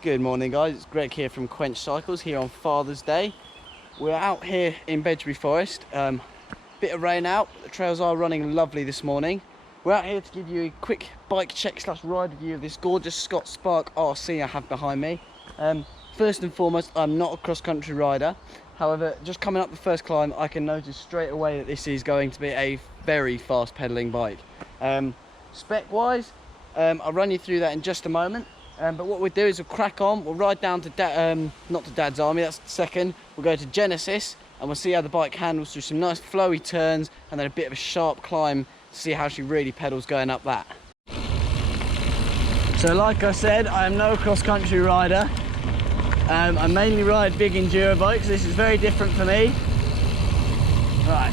Good morning guys, it's Greg here from Quench Cycles here on Father's Day. We're out here in Bedgebury Forest, bit of rain out, the trails are running lovely this morning. We're out here to give you a quick bike check / ride review of this gorgeous Scott Spark RC I have behind me. First and foremost, I'm not a cross-country rider, however just coming up the first climb I can notice straight away that this is going to be a very fast pedalling bike. Spec wise, I'll run you through that in just a moment. But what we'll do is we'll crack on, we'll ride down to not to Dad's Army, that's the second. We'll go to Genesis and we'll see how the bike handles through some nice flowy turns and then a bit of a sharp climb to see how she really pedals going up that. So like I said, I am no cross-country rider. I mainly ride big enduro bikes. This is very different for me. Right.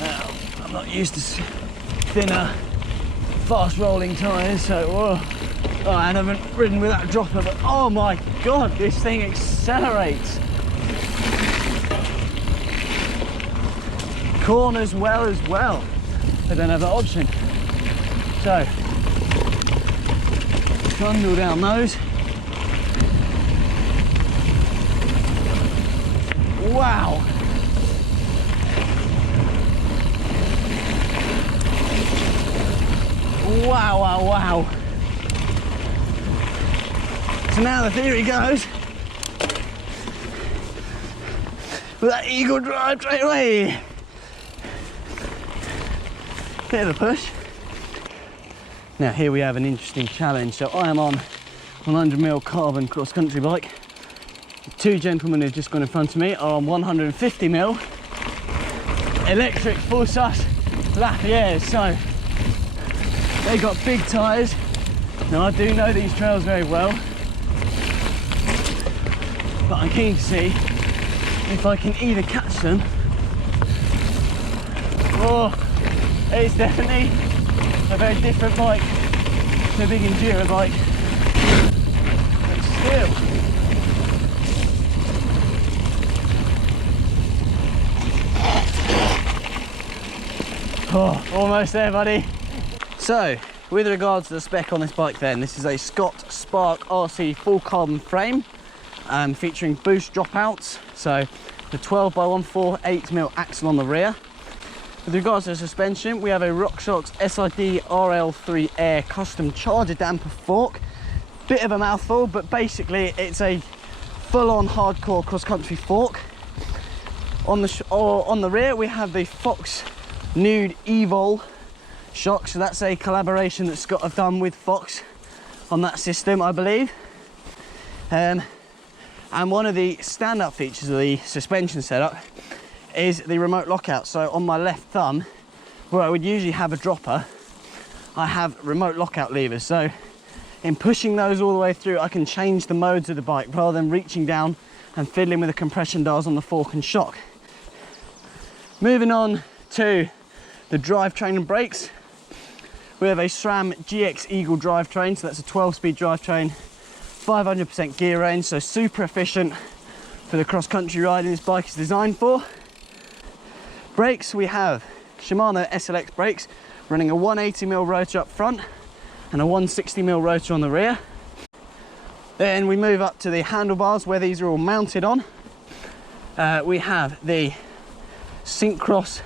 Now, I'm not used to thinner, fast rolling tyres, so whoa. Oh, I haven't ridden without a dropper, but oh my god, this thing accelerates. Corners well as well. I don't have that option. So, trundle down those. Wow. Wow, wow, wow. So now the theory goes, with that Eagle drivetrain away. Bit of a push. Now here we have an interesting challenge. So I am on 100mm carbon cross-country bike. The two gentlemen who've just gone in front of me are on 150mm electric full sus Lafayette. So they got big tyres. Now I do know these trails very well, but I'm keen to see if I can either catch them or it's definitely a very different bike to a big enduro bike, but still. Oh, almost there, buddy. So, with regards to the spec on this bike then, this is a Scott Spark RC full carbon frame featuring boost dropouts, so the 12x1/4 8mm axle on the rear. With regards to the suspension, we have a RockShox SID RL3 Air custom charger damper fork. Bit of a mouthful, but basically it's a full-on hardcore cross-country fork. On the rear we have the Fox Nude Evol shock, so that's a collaboration that Scott have done with Fox on that system, I believe. And one of the standout features of the suspension setup is the remote lockout. So on my left thumb, where I would usually have a dropper, I have remote lockout levers. So in pushing those all the way through, I can change the modes of the bike rather than reaching down and fiddling with the compression dials on the fork and shock. Moving on to the drivetrain and brakes. We have a SRAM GX Eagle drivetrain, so that's a 12-speed drivetrain, 500% gear range, so super efficient for the cross-country riding this bike is designed for. Brakes, we have Shimano SLX brakes, running a 180mm rotor up front and a 160mm rotor on the rear. Then we move up to the handlebars where these are all mounted on. We have the Syncross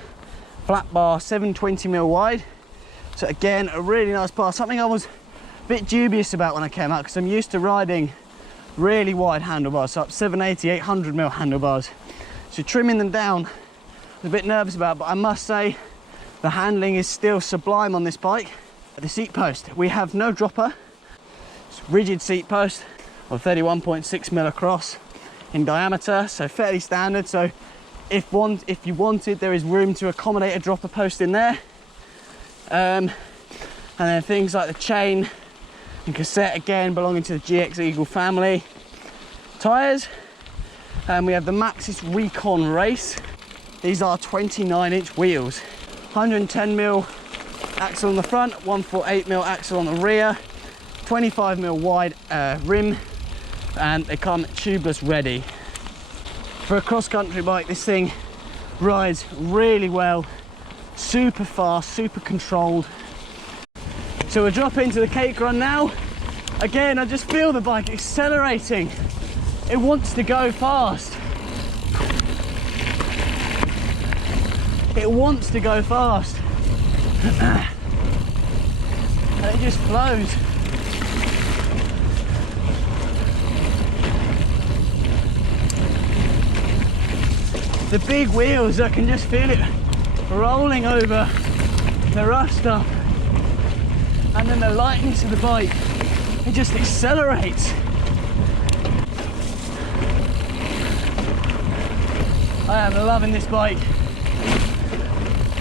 flat bar 720mm wide. So again, a really nice bar, something I was a bit dubious about when I came out because I'm used to riding really wide handlebars, so up 780, 800mm handlebars. So trimming them down, I was a bit nervous about, but I must say the handling is still sublime on this bike. The seat post, we have no dropper, it's rigid seat post of 31.6mm across in diameter, so fairly standard. So if you wanted, there is room to accommodate a dropper post in there. And then things like the chain and cassette, again belonging to the GX Eagle family. Tyres, we have the Maxxis Recon Race. These are 29-inch wheels, 110mm axle on the front, 148mm axle on the rear, 25mm wide rim, and they come tubeless ready. For a cross-country bike, this thing rides really well, super fast, super controlled, So we'll drop into the cake run now. Again, I just feel the bike accelerating. It wants to go fast. It wants to go fast. And it just flows. The big wheels, I can just feel it rolling over the rough stuff. And then the lightness of the bike, it just accelerates. I am loving this bike.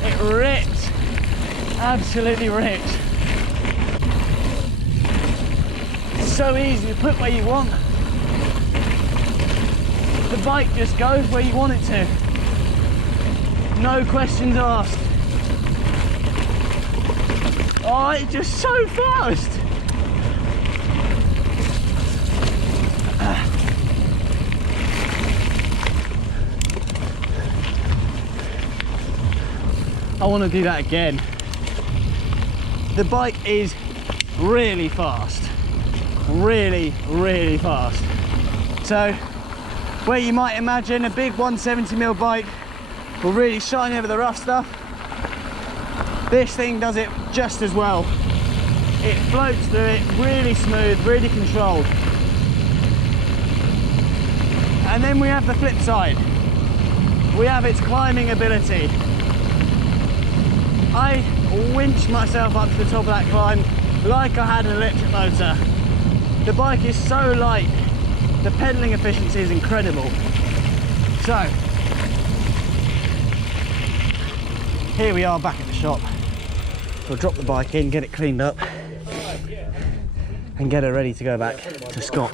It rips, absolutely rips. It's so easy to put where you want. The bike just goes where you want it to. No questions asked. Oh, it's just so fast. I want to do that again. The bike is really fast. Really, really fast. So, where you might imagine a big 170mm bike will really shine over the rough stuff, this thing does it just as well. It floats through it, really smooth, really controlled. And then we have the flip side. We have its climbing ability. I winched myself up to the top of that climb like I had an electric motor. The bike is so light, the pedalling efficiency is incredible. So, here we are back at the shop. We'll drop the bike in, get it cleaned up, and get her ready to go back to Scott.